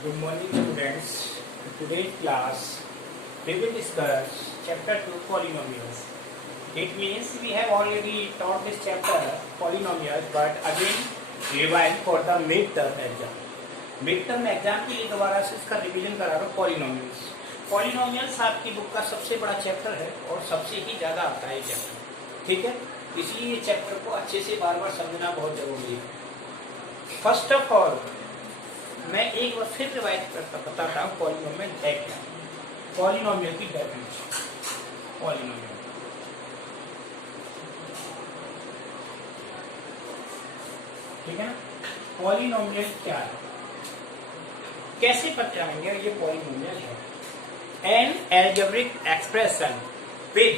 Good morning, students. Today's class we will discuss chapter 2 polynomials. It means we have already taught this chapter polynomials, but again revise for the midterm exam. Midterm exam के लिए दोबारा से इसका revision करा रहा हूँ polynomials. Polynomials आपकी book का सबसे बड़ा चैप्टर है और सबसे ही ज्यादा आता है चैप्टर. ठीक है, इसलिए ये चैप्टर को अच्छे से बार बार समझना बहुत जरूरी है. फर्स्ट ऑफ ऑल मैं एक बार फिर रिवाइज करता बताता हूँ पॉलिनोमियल है क्या. पॉलिनोमियल की डेफिनेशन. पॉलिनोमियल ठीक है ना. पॉलिनोमियल क्या है, कैसे पहचानेंगे ये पॉलिनोमियल है. An algebraic expression with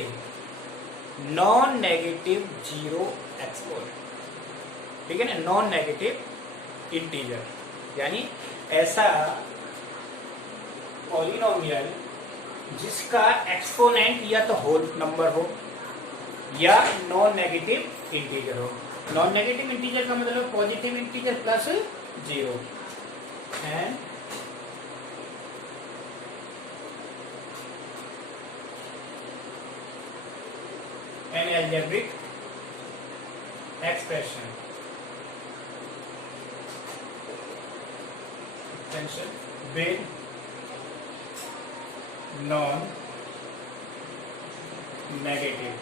non negative zero exponent. ठीक है ना, नॉन नेगेटिव इंटीजर, यानी ऐसा पॉलिनोमियल जिसका एक्सपोनेंट या तो होल नंबर हो या नॉन नेगेटिव इंटीजर हो. नॉन नेगेटिव इंटीजर का मतलब positive integer plus zero. And an algebraic expression with non-negative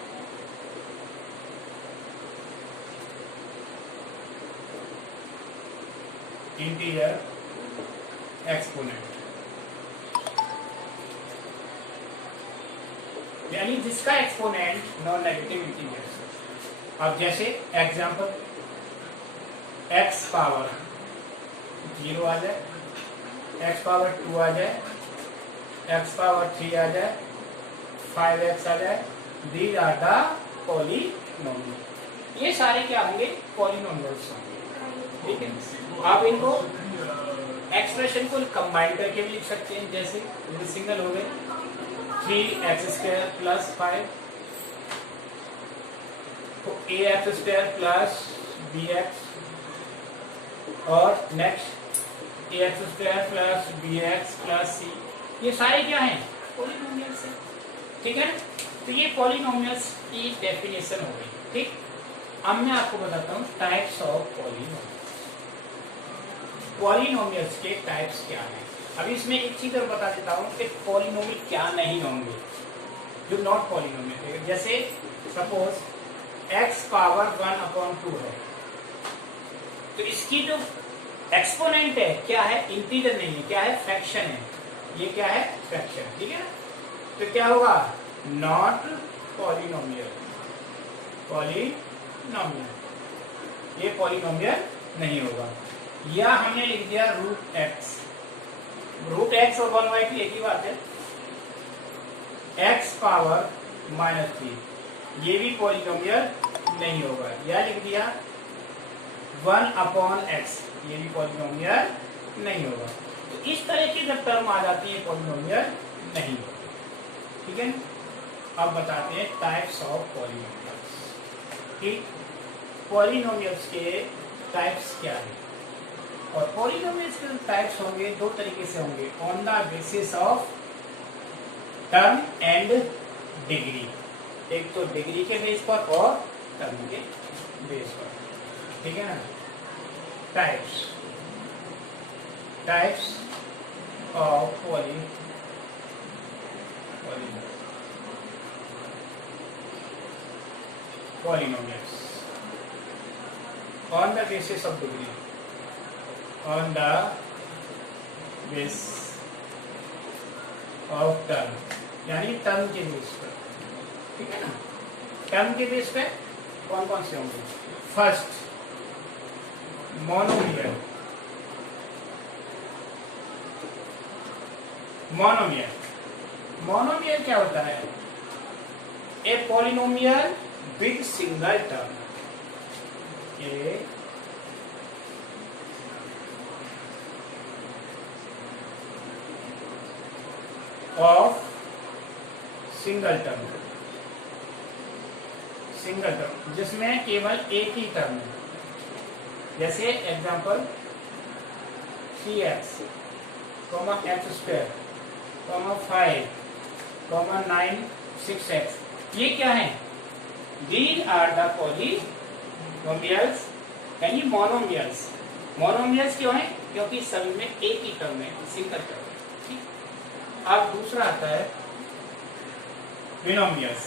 integer exponent, यानी जिसका एक्सपोनेंट नॉन नेगेटिव इंटीजर. अब जैसे एग्जांपल x पावर 0 आ जाए, x पावर 2 आ जाए, x पावर 3 आ जाए, 5x आ जाए. These are the polynomial. ये सारे क्या होंगे, पॉलिनोमियल्स होंगे. ठीक है, आप इनको एक्सप्रेशन को कंबाइन करके भी लिख सकते हैं. जैसे सिंगल हो गए 3x² प्लस 5 तो ax² प्लस bx, और next ax² plus bx plus c. ये सारे क्या हैं, पॉलिनोमियल्स हैं. ठीक है, तो ये पॉलिनोमियल्स की डेफिनेशन हो गई. ठीक, अब मैं आपको बताता हूँ टाइप्स ऑफ पॉलिनोमियल्स. पॉलिनोमियल्स के टाइप्स क्या हैं. अभी इसमें एक चीज और बता देता हूँ कि पॉलिनोमियल क्या नहीं होंगे जो नॉट पॉलिनोमियल है. जैसे सपोज x पावर 1/2 है, तो इसकी जो एक्सपोनेंट है क्या है, इंटीजर नहीं है, क्या है, फ्रैक्शन है. ये क्या है, फ्रैक्शन. ठीक है ना, तो क्या होगा, नॉट पॉलिनोमियल. पॉलिनोमियल, ये पॉलिनोमियल नहीं होगा. या हमने लिख दिया √x. √x और 1/2 एक ही बात है. x पावर -3, ये भी पॉलिनोमियल नहीं होगा. या लिख दिया 1/x, ये भी पॉलिनोमियल नहीं होगा. तो इस तरह की जब टर्म आ जाती है पॉलिनोमियल नहीं होती. ठीक है, अब बताते हैं टाइप्स ऑफ पॉलिनोमियल्स. ठीक, पॉलिनोमियल्स के टाइप्स क्या है. और पॉलिनोमियल्स के टाइप्स होंगे दो तरीके से होंगे, on the basis of term and degree. एक तो डिग्री के बेस पर और टर्म के बेस पर. ठीक है ना. Types of polynomials on the basis of degree. On the base of term, यानी टर्म के बेस पर. ठीक है ना, टर्म के बेस पे कौन कौन से होंगे. First monomial. मोनोमियल क्या होता है, a polynomial with single term. A of single term, जिसमें केवल एक ही टर्म है. जैसे example 3x comma x square comma 5 comma 9 6x, ये क्या है? These are the polynomials यानी मोनोमियल्स। मोनोमियल्स क्यों है? क्योंकि सभी में एक ही टर्म है, सिंगल टर्म है। ठीक। अब दूसरा आता है बिनोमियल्स।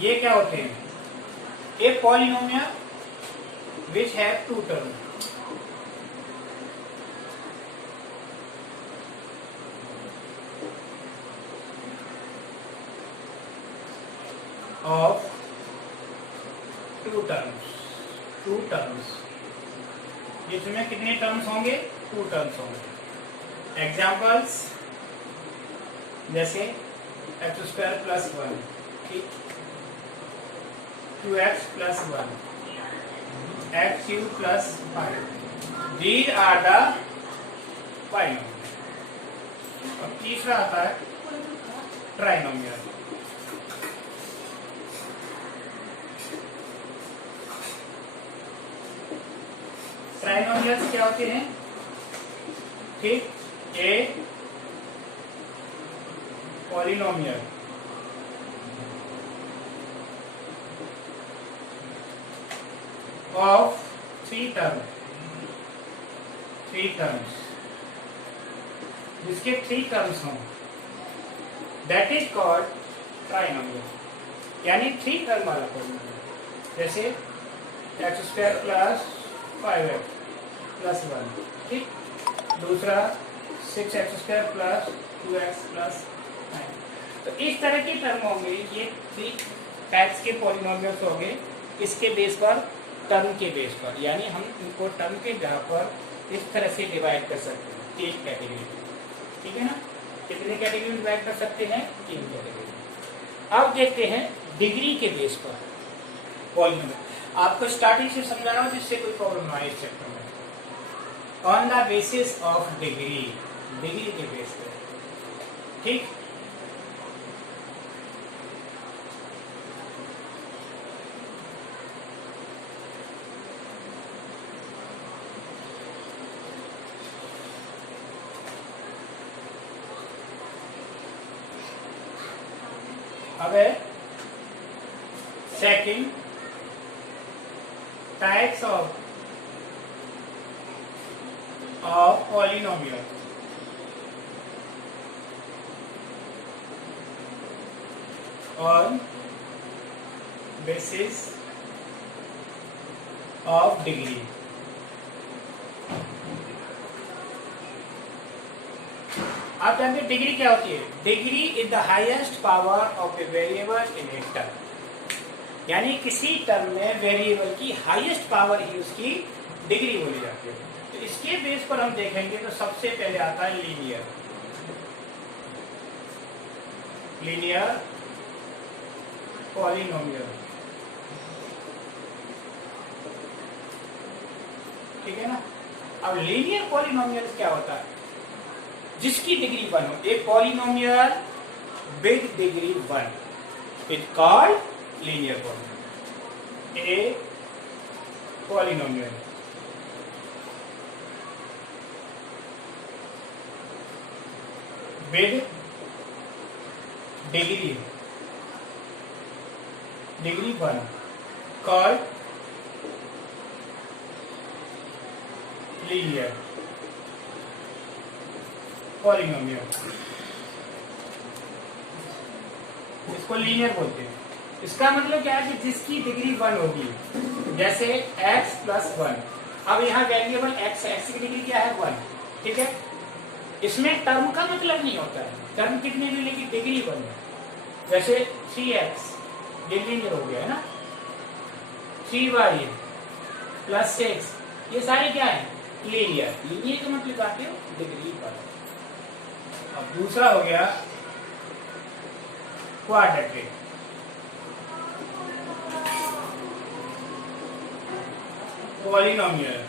ये क्या होते हैं? A polynomial which have two term of two terms, इसमें कितने टर्म्स होंगे? 2 टर्म्स होंगे। एग्जाम्पल्स जैसे एक्स स्क्वायर प्लस 1, ठीक, 2x plus 1, X cube plus 5, these are the binomial. अब तीसरा आता है ट्राइनोमियल। ट्राइनोमियल्स क्या होते हैं? ठीक, ए पॉलिनोमियल ऑफ 3 टर्म्स, जिसके 3 टर्म्स हों, दैट इज कॉल्ड ट्राइनोमियल, यानी 3 टर्म वाला पॉलिनोमियल। जैसे x square plus 5x plus 1, ठीक। दूसरा 6x square plus 2x plus 9। तो इस तरह के टर्म होंगे, ये 3 टाइप्स के पॉलिनोमियल्स होंगे। इसके बेस पर, टर्म के बेस पर, यानी हम इनको टर्म के जगह पर इस तरह से डिवाइड कर सकते हैं 3 कैटेगरी, ठीक है ना। कितने कैटेगरी में डिवाइड कर सकते हैं? 3 कैटेगरी। अब देखते हैं डिग्री के बेस पर पॉलिनोमियल। आपको स्टार्टिंग से समझा रहा हूं जिससे कोई प्रॉब्लम ना आए इस चैप्टर में। On the basis of degree, degree के बेस पे, ठीक। अब है second types of polynomial. On basis of degree. आप जानते हैं डिग्री क्या होती है? Degree is the highest power of a variable in a term, यानी किसी टर्म में वेरिएबल की हाईएस्ट पावर ही उसकी डिग्री बोली जाती है। तो इसके बेस पर हम देखेंगे तो सबसे पहले आता है लीनियर पॉलिनोमियल, ठीक है ना। अब लीनियर पॉलिनोमियल क्या होता है? जिसकी डिग्री 1 हो। एक polynomial with degree 1 is called linear polynomial. A polynomial with degree 1 called linear polynomial. इसको लीनियर बोलते हैं। इसका मतलब क्या है कि जिसकी डिग्री 1 होगी, जैसे x प्लस 1। अब यहाँ वेरिएबल x है, x की डिग्री क्या है? 1, ठीक है। इसमें टर्म का मतलब नहीं होता है, टर्म कितने भी लेकिन डिग्री 1 है। जैसे 3x ये लीनियर हो गया है ना, 3y प्लस 6 ये सारे क्या है? लीनियर। लीनियर का मतलब आते हो डिग्री 1। अब दूसरा हो गया quadratic. Polynomial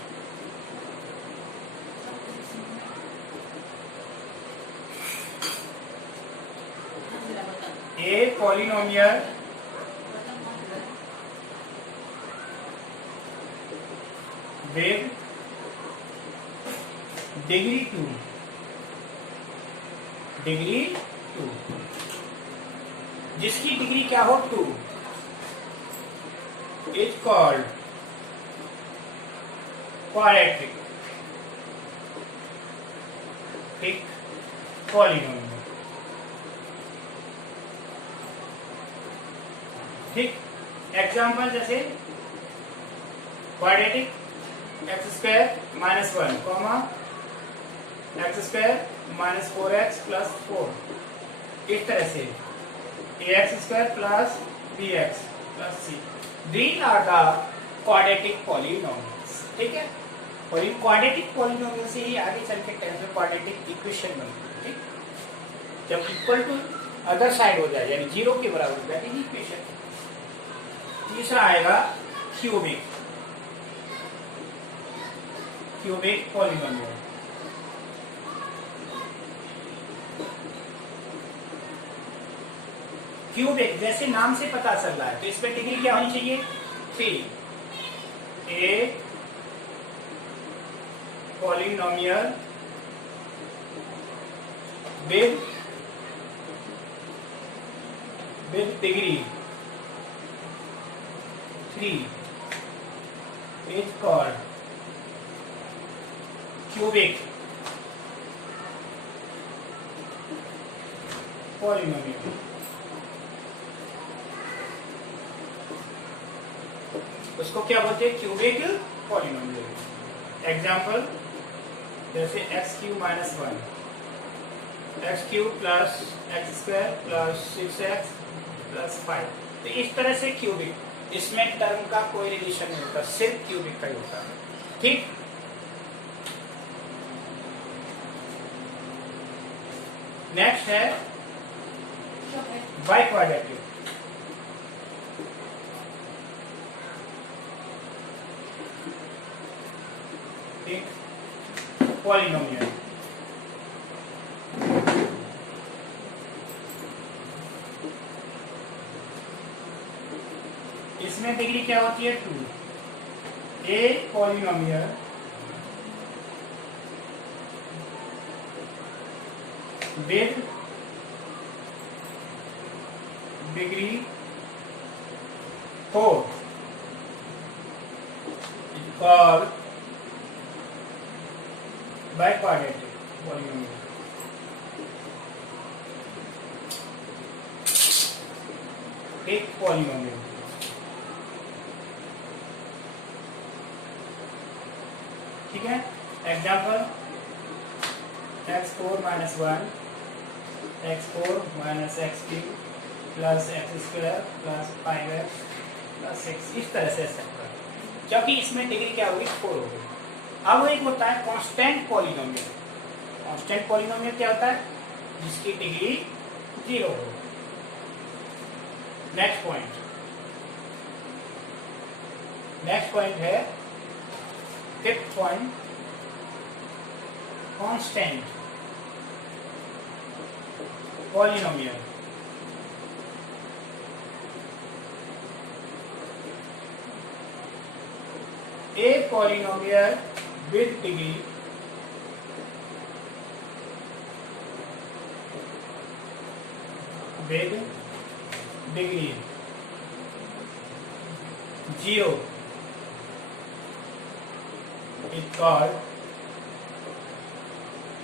a polynomial with degree 2 जिसकी डिग्री क्या हो 2 इज कॉल्ड क्वाड्रेटिक पॉलिनोमियल। ठीक, एग्जाम्पल जैसे quadratic x square minus 1 comma x square minus 4x plus 4, इस तरह से ax square plus bx plus c, these are the quadratic polynomials। ठीक है, और इन क्वाड्रेटिक पॉलिनोमियल से ही आगे चल के टेंस में क्वाड्रेटिक इक्वेशन बनती है। ठीक, जब इक्वल टू अदर साइड हो जाए यानी 0 के बराबर हो जाए इक्वेशन। तीसरा आएगा क्यूबिक पॉलिनोमियल। क्यूबिक जैसे नाम से पता चल रहा है तो इसमें डिग्री क्या होनी चाहिए 3। A polynomial with degree 3 is called cubic polynomial। उसको क्या बोलते हैं क्यूबिक पॉलिनोमियल। एग्जाम्पल जैसे x cube minus 1 X cube plus x square plus 6x plus 5, तो इस तरह से क्यूबिक, इसमें टर्म का कोई रिलेशन नहीं होता, सिर्फ क्यूबिक का ही होता है। ठीक, नेक्स्ट है बाई क्वाड्रेटिक। पॉलिनोमियल इसमें डिग्री क्या होती है 2। A polynomial with degree 4 called by quadratic polynomial. एक पॉलिनोमियल ठीक है। Example x4 minus 1 x4 minus x3 plus x square plus 5x plus 6, इस तरह से सकता है, क्योंकि इसमें डिग्री क्या होगी 4 होगी। अब एक होता है कांस्टेंट पॉलिनोमियल। कांस्टेंट पॉलिनोमियल क्या होता है जिसकी डिग्री 0 हो। नेक्स्ट पॉइंट है fifth point, constant polynomial. A polynomial with degree with 0 is called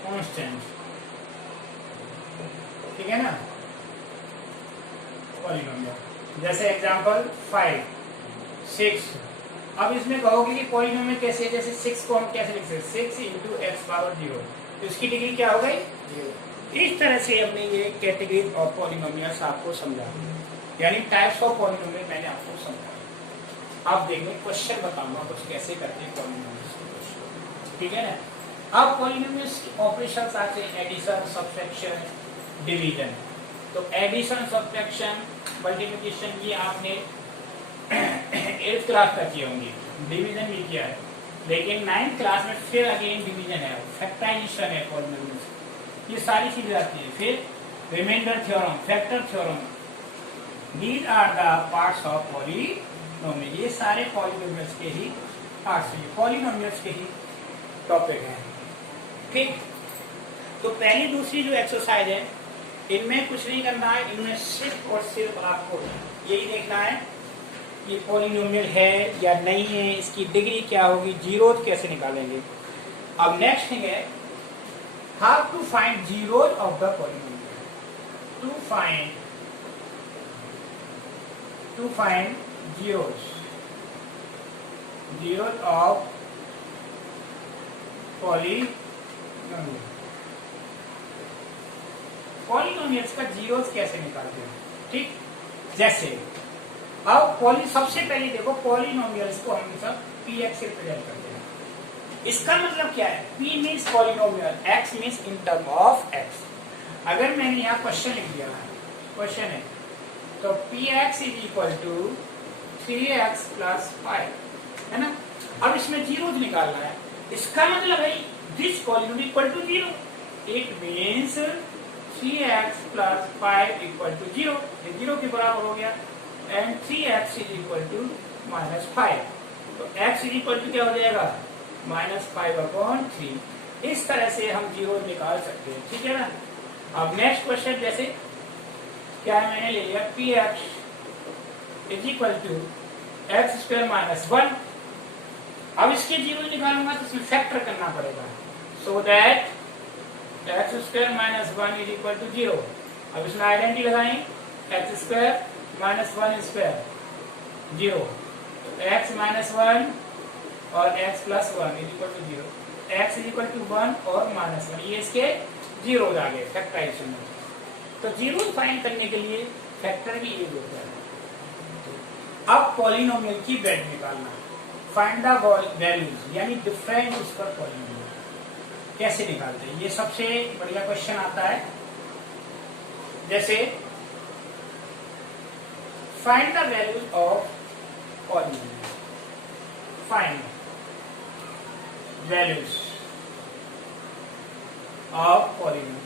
constant। ठीक है ना, पॉलिनोमियल। जैसे एग्जांपल 5 6। अब इसमें कहोगे कि पॉलिनोमियल कैसे, जैसे 6 को हम कैसे लिख सकते, 6 इंटू एक्स पावर 0, तो इसकी डिग्री क्या हो गई 0। इस तरह से हमने ये कैटेगरी ऑफ पॉलिनोमियल्स आपको समझा, यानी टाइप्स ऑफ पॉलिनोमियल मैंने आपको समझा। अब देखिए क्वेश्चन बताऊंगा कुछ कैसे करते हैं पॉलिनोमियल्स के क्वेश्चन, ठीक है ना। अब पॉलिनोमियल्स के ऑपरेशंस आते हैं एडिशन, सब्ट्रैक्शन, डिवीजन। तो एडिशन, सब्ट्रैक्शन, मल्टीप्लिकेशन ये आपने 8th क्लास तक किए होंगे, डिवीजन भी किया है, लेकिन 9th क्लास में फिर अगेन डिवीजन है, फैक्टराइजेशन है पॉलिनोमियल्स, ये सारी चीजें आती है। फिर reminder theorem, factor theorem, these are the parts of polynomial. ये सारे पॉलिनोमियल्स के ही आज से पॉलिनोमियल्स के ही टॉपिक है। ठीक, तो पहली दूसरी जो एक्सरसाइज है इनमें कुछ नहीं करना है, इनमें सिर्फ और सिर्फ आपको यही देखना है ये पॉलिनोमियल है या नहीं है, इसकी डिग्री क्या होगी, जीरोज कैसे निकालेंगे। अब नेक्स्ट थिंग है how to find zeros of the polynomial. To find zeros of polynomials का जीरोज कैसे निकालते हैं। ठीक, जैसे अब सबसे पहले देखो पॉलिनोमियल्स को हम सब px से रिप्रेजेंट करते हैं। इसका मतलब क्या है, p means polynomial, x means in term of x। अगर मैंने यहाँ क्वेश्चन लिख दिया है, क्वेश्चन है तो px is equal to 3x plus 5 है ना। अब इसमें जीरोज निकालना है, इसका मतलब है this polynomial equal to 0, it means 3x plus 5 equal to 0, ये 0 के बराबर हो गया, and 3x is equal to minus 5, तो x इज इक्वल टू क्या हो जाएगा माइनस 5/3। इस तरह से हम जीरो निकाल सकते हैं। ठीक है ना। अब नेक्स्ट क्वेश्चन, जैसे क्या मैंने ले लिया px is equal to X square minus 1। अब इसके जीरो निकालूंगा तो इसमें फैक्टर करना पड़ेगा, so that X square minus 1 is equal to 0। अब इसमें आइडेंटिटी लगाएं, X square minus 1 square 0, X minus 1 और X plus 1 is equal to 0, X is equal to 1 और माइनस 1, ये इसके जीरो आ गए फैक्टराइजेशन में। तो जीरो फाइंड करने के लिए फैक्टर भी यूज होता है। अब पॉलिनोमियल की वैल्यू निकालना, फाइंड द वैल्यूज यानी डिफरेंट उस पर पॉलिनोमियल कैसे निकालते हैं, ये सबसे बढ़िया क्वेश्चन आता है। जैसे find the values of polynomial, find values of polynomial.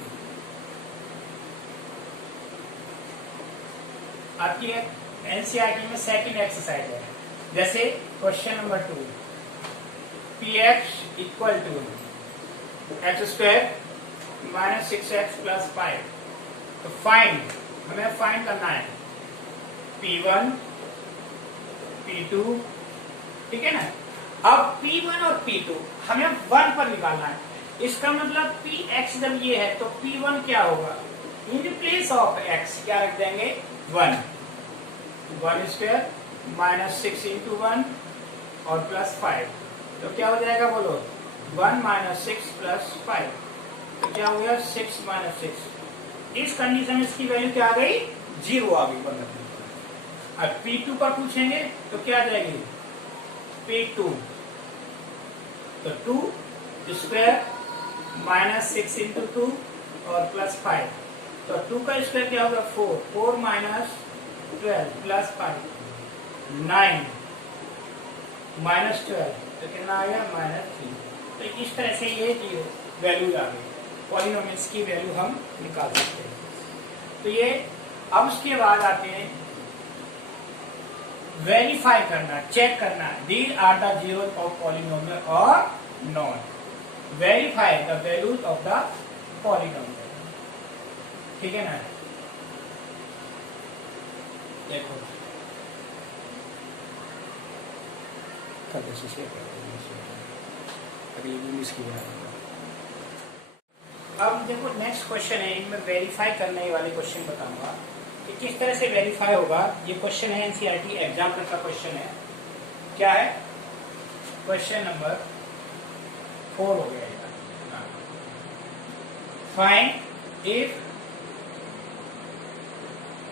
आपकी एनसीईआरटी में सेकंड एक्सरसाइज है। जैसे question number 2, px equal to X square minus 6x plus 5। तो फाइंड, हमें फाइंड करना है p1 p2, ठीक है ना। अब p1 और p2 हमें 1 पर निकालना है, इसका मतलब px जब ये है तो p1 क्या होगा, इन प्लेस ऑफ x क्या रख देंगे 1 स्क्वायर माइनस 6 इंटू 1 और प्लस 5, तो क्या हो जाएगा बोलो 1 माइनस 6 प्लस 5, तो क्या हो गया 6 माइनस 6। इस कंडीशन में इसकी वैल्यू क्या आ गई 0 आ गई। अब P2 पर पूछेंगे तो क्या आ जाएगी P2, तो 2 स्क्वायर माइनस 6 इंटू 2 और प्लस 5, तो 2 का स्क्वायर क्या होगा 4 माइनस 12 प्लस 5 9 माइनस 12, तो कितना आ गया -3। तो इस तरह से ये वैल्यू आ गई, पॉलिनोमियल्स की वैल्यू हम निकाल सकते हैं। तो ये अब उसके बाद आते हैं वेरीफाई करना, चेक करना, these are the zeros of polynomial और not. Verify the values of the polynomial, ठीक है ना। देखो अब देखो नेक्स्ट क्वेश्चन है, इनमें वेरीफाई करने वाले क्वेश्चन बताऊंगा कि किस तरह से वेरीफाई होगा। ये क्वेश्चन है एनसीईआरटी एग्जाम का क्वेश्चन है। क्या है क्वेश्चन नंबर 4 हो गया। Find if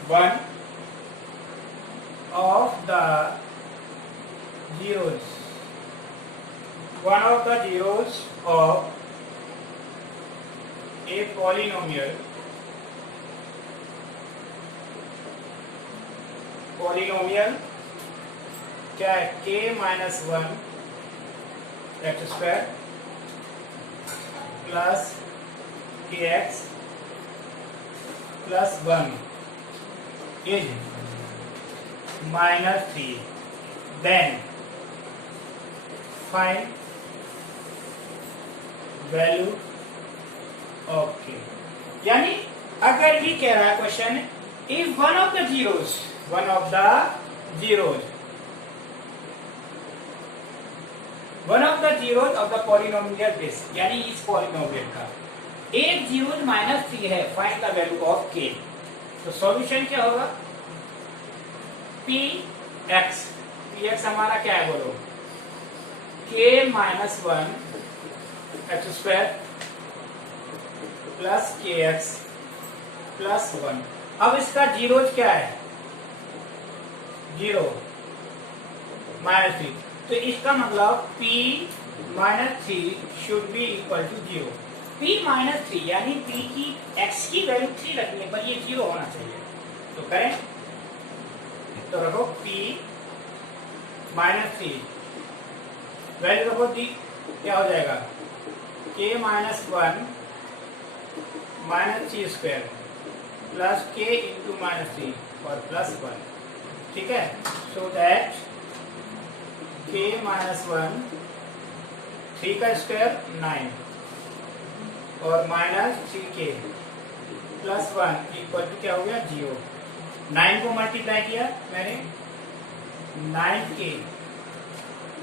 one of the zeros, one of the zeros of a polynomial क्या है k minus 1 x square plus kx plus 1 is -3, then find value of के। यानी अगर ये कह रहा है question, if one of the zeros one of the zeros of the polynomial this, यानी इस पॉलिनोमियल का एक जीरो -3 है, फाइंड द वैल्यू ऑफ के। तो सॉल्यूशन क्या होगा, px हमारा क्या है बोलो, k -1 x square plus kx plus 1। अब इसका जीरोज क्या है, 0 -3, तो इसका मतलब p -3 should be equal to 0। p -3 यानी p की x की वैल्यू 3 रखने पर ये 0 होना चाहिए। तो करें, तो रखो p -3 वैल्यू रखो दी, क्या हो जाएगा k -1 -3 square plus k into -3 और प्लस 1। ठीक है, सो दैट k -1 3 का स्क्वायर 9 और -3k प्लस 1 इक्वल टू क्या हो गया 0। 9 को मल्टीप्लाई किया मैंने, 9k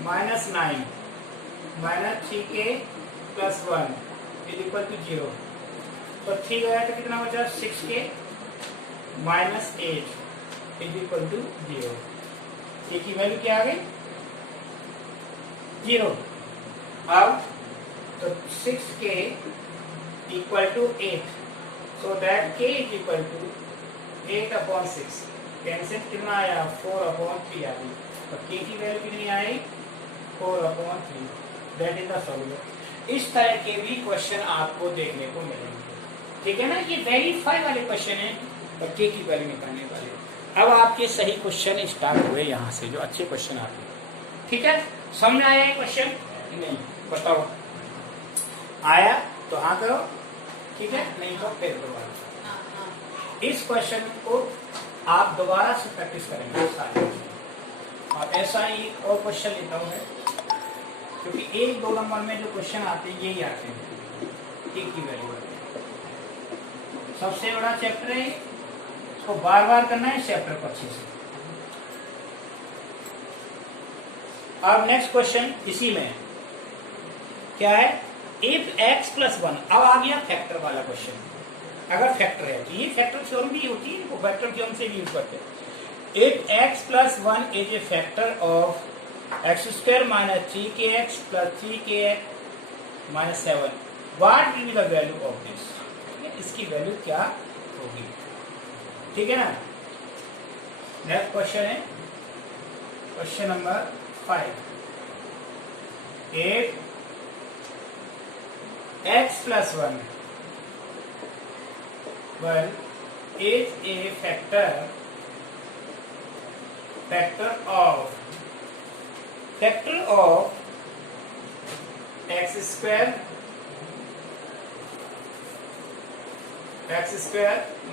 -9 -3k plus 1 is equal to 0। तो 3 गया तो कितना बचा, 6k -8 is equal to 0। k की वैल्यू क्या आ गई, 0। अब तो 6k equal to 8, so that k is equal to 8/6। Cancel कितना आया, 4/3 आ गई। तो k की वैल्यू कितनी आई, 4/3। That is the solution. इस तरह के भी क्वेश्चन आपको देखने को मिलेंगे। ठीक है ना, ये वेरीफाई वाले क्वेश्चन है और k की वैल्यू निकालने वाले। अब आपके सही क्वेश्चन स्टार्ट हुए यहाँ से, जो अच्छे क्वेश्चन आते हैं। ठीक है, समझ में आया क्वेश्चन, नहीं बताओ आया तो हाँ करो, ठीक है, नहीं तो फिर दोबारा। इस क्वेश्चन को आप दोबारा से प्रैक्टिस करेंगे सारे। और ऐसा ही और क्वेश्चन लेता हूँ मैं, क्योंकि 1-2 नंबर में जो क्वेश्चन आते हैं यही आते हैं, k की वैल्यू। सबसे बड़ा चैप्टर है, इसको बार बार करना है चैप्टर को अच्छे से। अब नेक्स्ट क्वेश्चन इसी में क्या है, इफ x + 1। अब आ गया फैक्टर वाला क्वेश्चन। अगर फैक्टर है तो ये फैक्टर थ्योरम भी होती है, वो फैक्टर थ्योरम से भी यूज करते हैं। If x + 1 is a factor of x² - 3kx + 3kx - 7, what will be the value of this. इसकी वैल्यू क्या होगी, ठीक है ना। नेक्स्ट क्वेश्चन है question number 5। If x + 1 is a factor of x²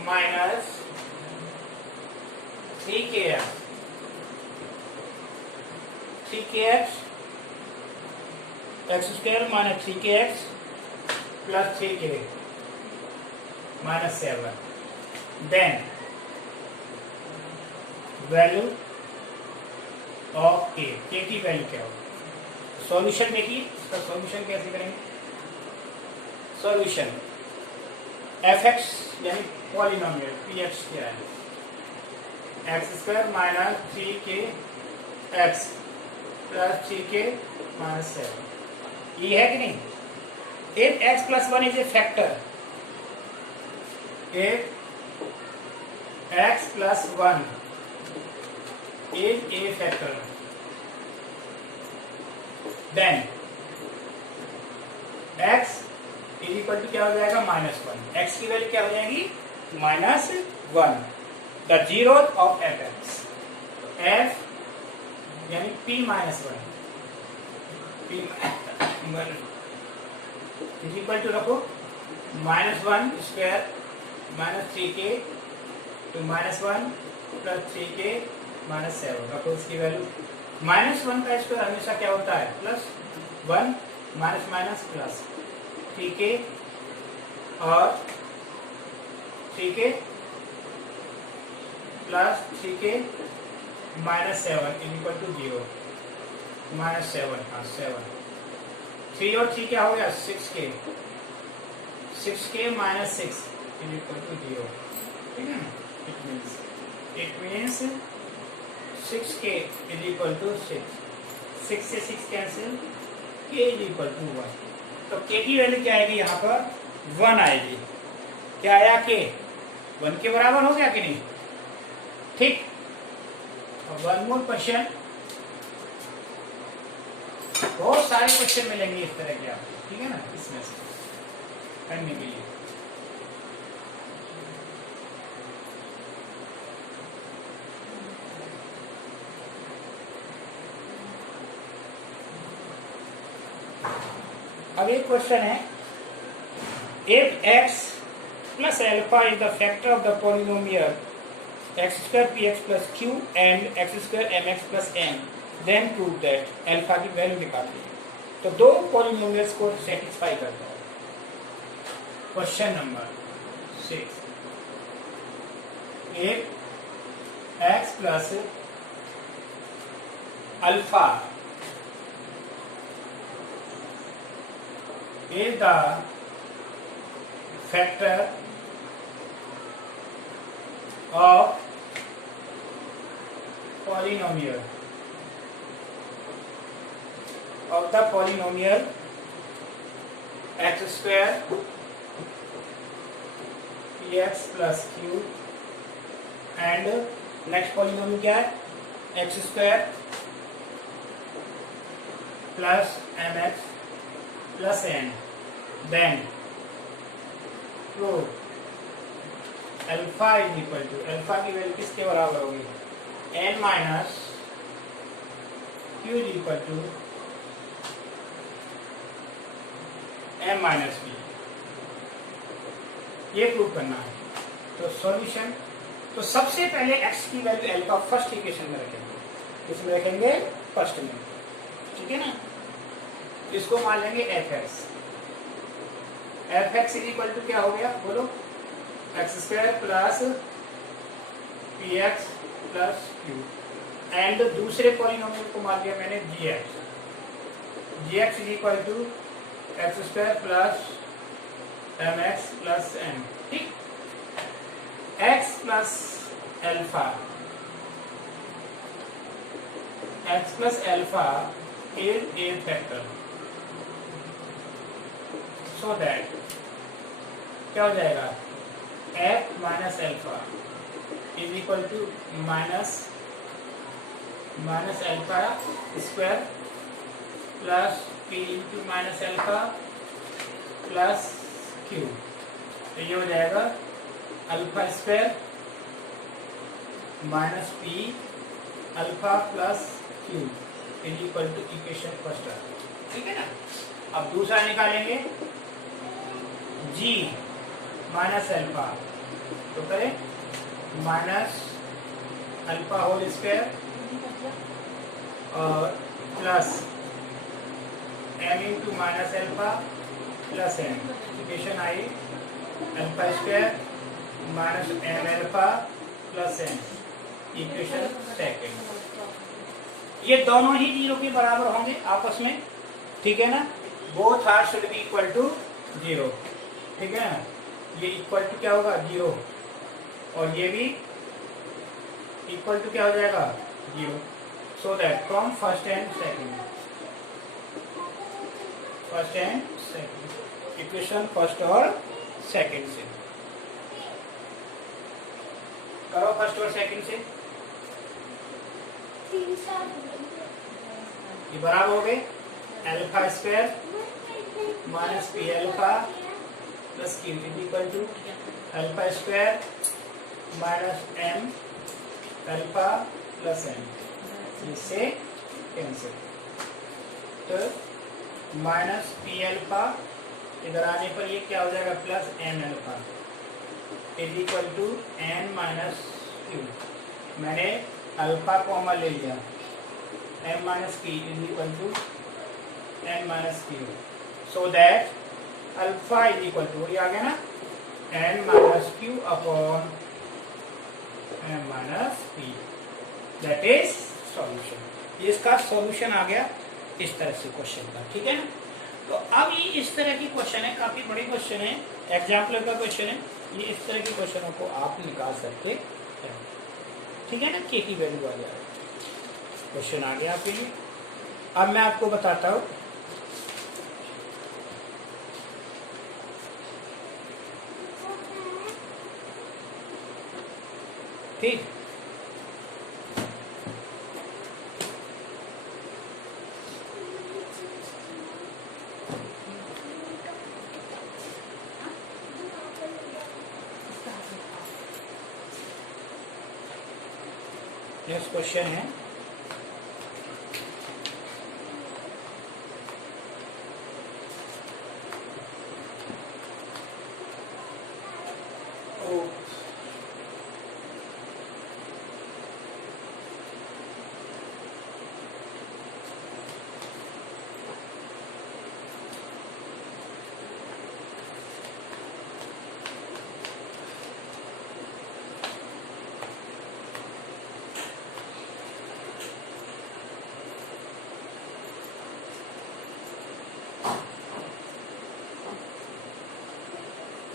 minus 3kx x² minus 3kx plus 3k minus 7, then value of k की value क्या होगी। सॉल्यूशन देखिए, इसका सॉल्यूशन कैसे करेंगे। सॉल्यूशन fx यानी पॉलिनोमियल px क्या है, x² minus 3kx plus 3k minus 7, ये है कि नहीं। if x + 1 is a factor, if x + 1 is a factor, then x is equal to क्या हो जाएगा, -1। x की वैल्यू क्या हो जाएगी, -1। The zero of fx, f यानी p -1 इज इक्वल टू रखो -1² -3k to -1 plus 3k minus 7 रखो इसकी वैल्यू -1 का स्क्वायर हमेशा क्या होता है? +1 माइनस माइनस प्लस, ठीक है, और ठीक है प्लस, ठीक है, -7 =0, -7, हाँ 7, 3 और 3 क्या हो गया? 6k, 6k - 6 =0, ठीक है ना? It means 6k = 6, 6 से 6 कैंसिल, k = 1, तो k की वैल्यू क्या आएगी? यहाँ पर 1 आएगी। क्या आया? k 1 के बराबर हो गया कि नहीं? ठीक, अब 1 मोर क्वेश्चन, बहुत सारे क्वेश्चन मिलेंगे इस तरह के आपको, ठीक है ना, इसमें से करने के लिए। अब एक क्वेश्चन है, if x plus alpha is the factor of the polynomial x square px plus q and x square mx plus n, then prove that alpha की वैल्यू निकालिए। तो दो पॉलिनोमियल्स को सेटिस्फाई करता है। Question number 6, if x plus alpha is the factor of polynomial x square px plus q and next polynomial क्या है? x square plus mx plus n, then prove alpha = alpha की value किसके बराबर होगी? n minus q = m minus b, ये prove करना है। तो सॉल्यूशन, तो सबसे पहले x की वैल्यू अल्फा फर्स्ट इक्वेशन में रखेंगे, इसमें रखेंगे फर्स्ट में, ठीक है ना? इसको मान लेंगे fx, fx = क्या हो गया? बोलो, x² plus px plus q, and दूसरे पॉलिनोमियल को मान लिया मैंने gx, gx = x² plus mx plus n, ठीक। x plus alpha, x plus alpha is a factor, so that क्या हो जाएगा? f minus alpha = minus alpha square plus p × minus alpha plus q, तो ये हो जाएगा alpha square minus p alpha plus q = equation first, ठीक है ना? अब दूसरा निकालेंगे, g माइनस अल्फा, तो करें माइनस अल्फा होल स्क्वायर और plus m × minus alpha plus n, equation आई alpha square minus m alpha plus n, equation second. ये दोनों ही 0 के बराबर होंगे आपस में, ठीक है ना? बोथ आर शुड बी = 0, ठीक है ना? ये इक्वल टू क्या होगा? 0, और ये भी इक्वल टू क्या हो जाएगा? 0, so that from first and second, equation first और सेकंड से करो, फर्स्ट और सेकंड से ये बराबर हो गए alpha square minus P alpha plus q = alpha square minus m alpha plus n, इससे कैंसिल, तो माइनस पी अल्फा इधर आने पर ये क्या हो जाएगा? Plus n alpha = n minus q, मैंने अल्फा कॉमन ले लिया, m minus p is equal to n minus q, so that alpha is equal to, ये आ गया ना, n minus q upon m minus p, that is solution. इसका solution आ गया इस तरह से क्वेश्चन का, ठीक है ना। तो अब ये इस तरह की क्वेश्चन है, काफी बड़ी क्वेश्चन है, एग्जाम्पल का क्वेश्चन है, ये इस तरह के क्वेश्चनों को आप निकाल सकते हैं, ठीक है ना। के की वैल्यू आ गया, क्वेश्चन आ गया आपके लिए। अब मैं आपको बताता हूँ, ठीक। नेक्स्ट क्वेश्चन है,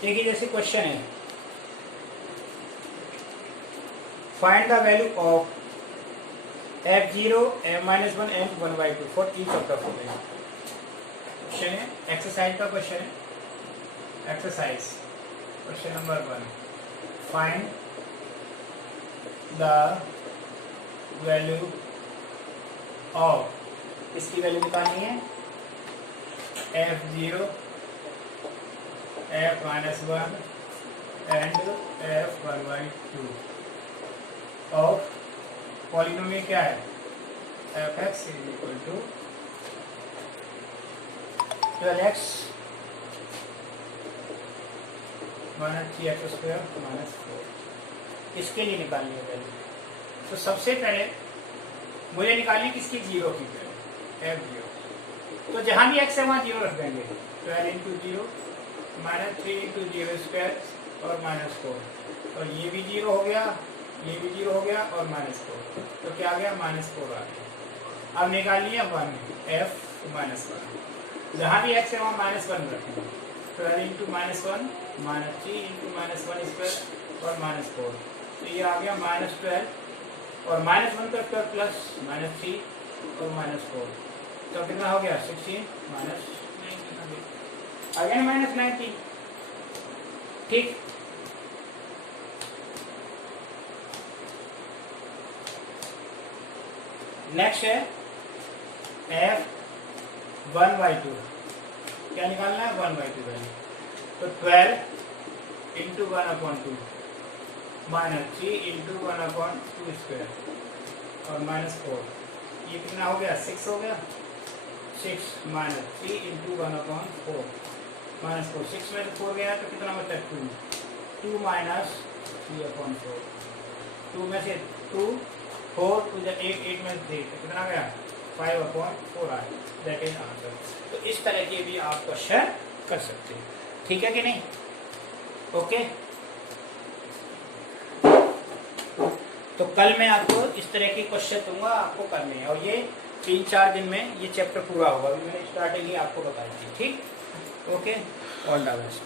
देखिए जैसे क्वेश्चन है, find the value of f0 m-1 and 1/2 for each of the following. Question है, एक्सरसाइज का क्वेश्चन है, exercise question number 1, find the value of, इसकी वैल्यू निकालनी है f0 f-1 and f1/2 of polynomial क्या है, fx is equal to 12x minus 3x² minus 4, इसके लिए निकालनी है वैल्यू। तो सबसे पहले मुझे निकालनी किसकी, जीरो की वैल्यू, f0। तो जहां भी x है वहां जीरो रख देंगे, 12 इंटू जीरो माइनस 3 इंटू 0² और माइनस 4, और ये भी जीरो हो गया, ये भी जीरो हो गया और माइनस 4, तो क्या आ गया, माइनस 4 आ गया। अब निकाल लिया 1 f-1, जहाँ भी x है वहाँ -1 रखेंगे, 12 इंटू -1 माइनस 3 इंटू -1² और माइनस 4, तो ये आ गया -12 और -1 का स्क्वायर प्लस -3 और -4, तो कितना हो गया 16 माइनस 19 आ गया ना, -19, ठीक। नेक्स्ट है f1/2, क्या निकालना है, 1/2 वैल्यू, तो 12 इंटू 1/2 माइनस 3 इंटू 1/2² और -4, ये कितना हो गया, 6 हो गया, 6 माइनस 3 इंटू 1/4 माइनस 4, 6 में से 4 गया तो कितना बचा, 2 माइनस 3/4, 2 में से 2 4 टू द 8 में 3, तो कितना गया 5/4 आया, दैट इज आंसर। तो इस तरह के भी आप क्वेश्चन कर सकते हैं, ठीक है कि नहीं, ओके। तो कल मैं आपको इस तरह के क्वेश्चन दूंगा, आपको करने हैं, और ये 3-4 दिन में ये चैप्टर पूरा होगा, अभी मैंने स्टार्टिंग ही आपको बताई थी, ठीक, ओके, ऑल द बेस्ट।